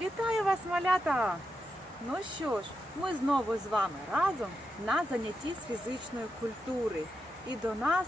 Вітаю вас, малята! Ну що ж, ми знову з вами разом на занятті з фізичної культури. І до нас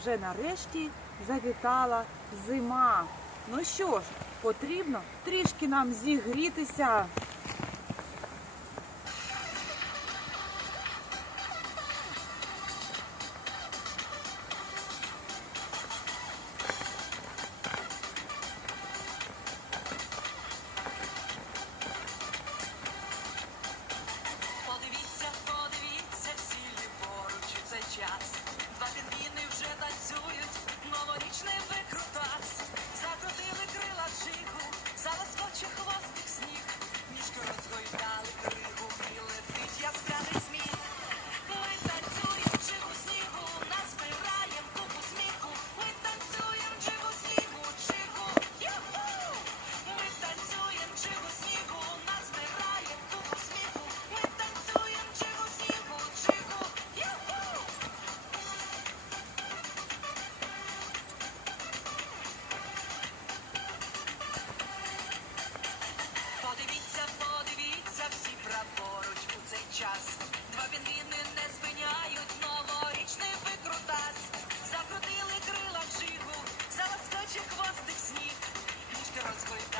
вже, нарешті завітала зима. Ну що ж, потрібно трішки нам зігрітися.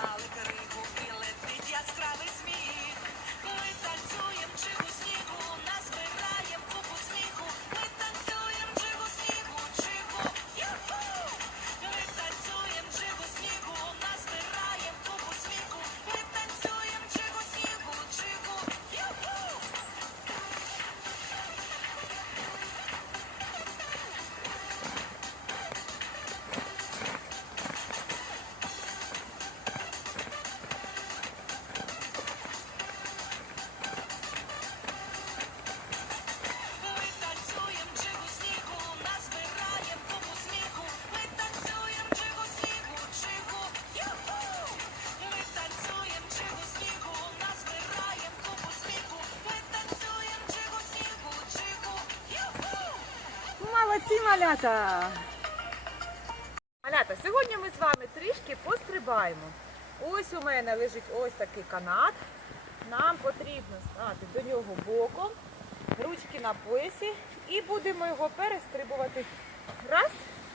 Розгойдали рибу і летить яскравий сміх. Молодці, малята! Малята, сьогодні ми з вами трішки пострибаємо. Ось у мене лежить ось такий канат. Нам потрібно стати до нього боком, ручки на поясі і будемо його перестрибувати. Раз,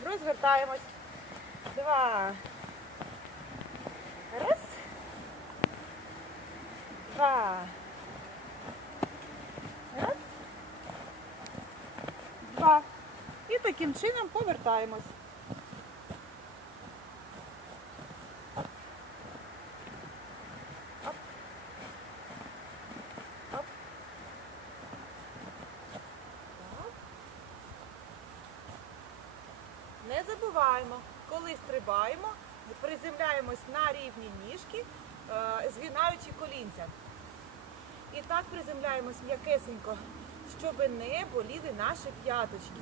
розвертаємось. Два. Раз. Два. Раз. Два. І таким чином повертаємось. Не забуваємо, коли стрибаємо, приземляємось на рівні ніжки, е, згинаючи колінця. І так приземляємось м'якесенько, щоб не боліли наші п'яточки.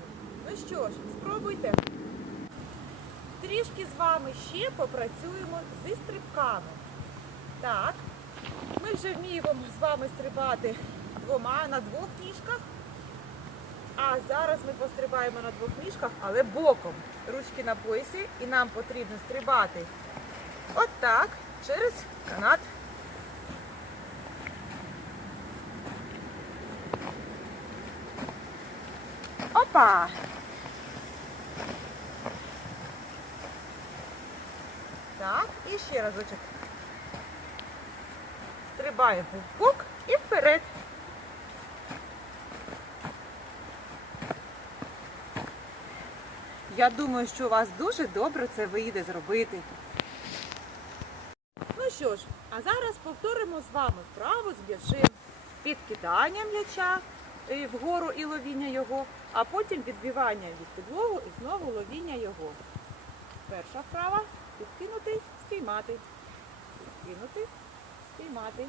Ну що ж, спробуйте. Трішки з вами ще попрацюємо зі стрибками. Так, ми вже вміємо з вами стрибати двома на двох ніжках. А зараз ми пострибаємо на двох ніжках, але боком. Ручки на поясі, і нам потрібно стрибати отак через канат. Опа! Так, і ще разочок. Стрибаємо в бок і вперед. Я думаю, що у вас дуже добре це вийде зробити. Ну що ж, а зараз повторимо з вами вправу з м'ячем. Підкидання м'яча е, вгору і ловіння його, а потім відбивання від підлогу і знову ловіння його. Перша вправа підкинути, спіймати. Підкинути, спіймати.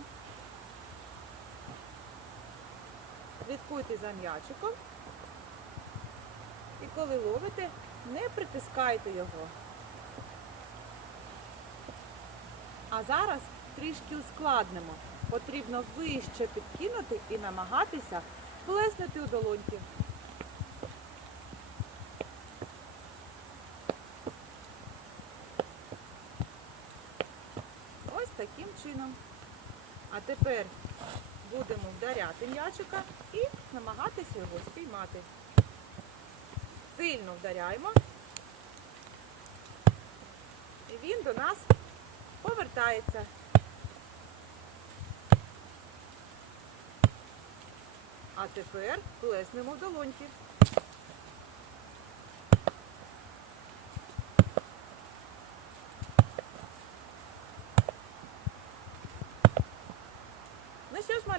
Слідкуйте за м'ячиком. І коли ловите, не притискайте його. А зараз трішки ускладнимо. Потрібно вище підкинути і намагатися плеснути у долоньки. таким чином. А тепер будемо вдаряти м'ячика і намагатися його спіймати. Сильно вдаряємо. І він до нас повертається. А тепер плеснемо в долоньки.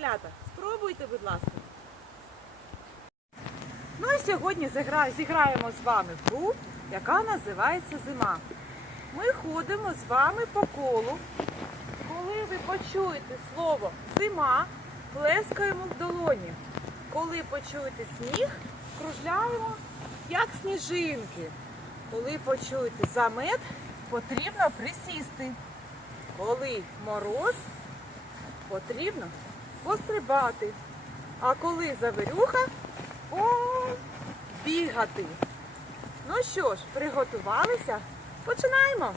Малята, спробуйте, будь ласка. Ну і сьогодні зіграємо з вами в гру, яка називається зима. Ми ходимо з вами по колу. Коли ви почуєте слово зима, плескаємо в долоні. Коли почуєте сніг, кружляємо як сніжинки. Коли почуєте замет, потрібно присісти. Коли мороз, потрібно пострибати. А коли завирюха, побігати. Ну що ж, приготувалися? Починаємо.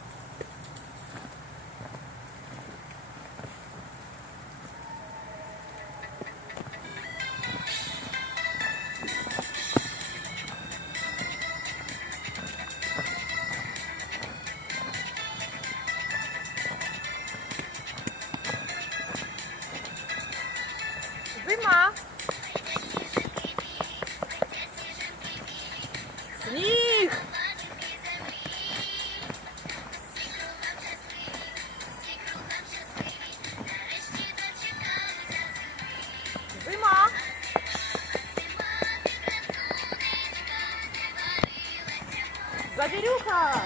Завірюха.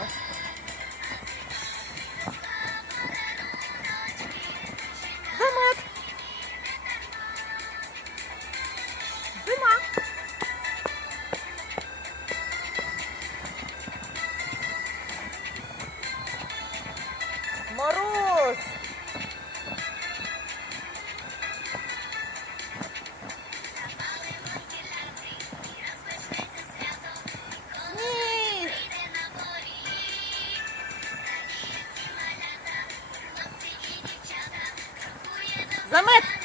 Замет.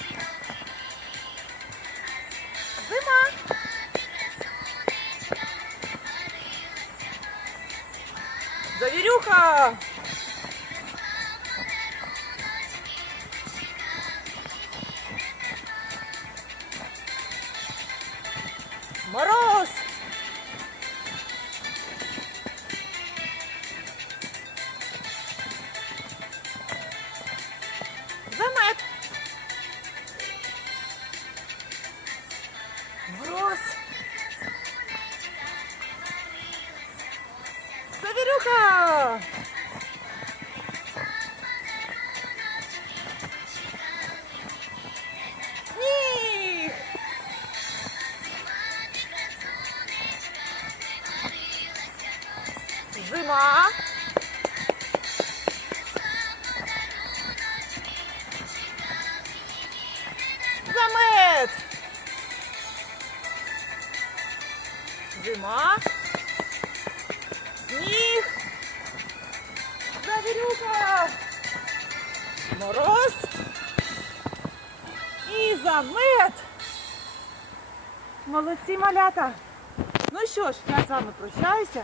Зима. Замет. Зима. Сніг. Завірюха. Мороз. І замет. Молодці малята. Ну що ж, я з вами прощаюся.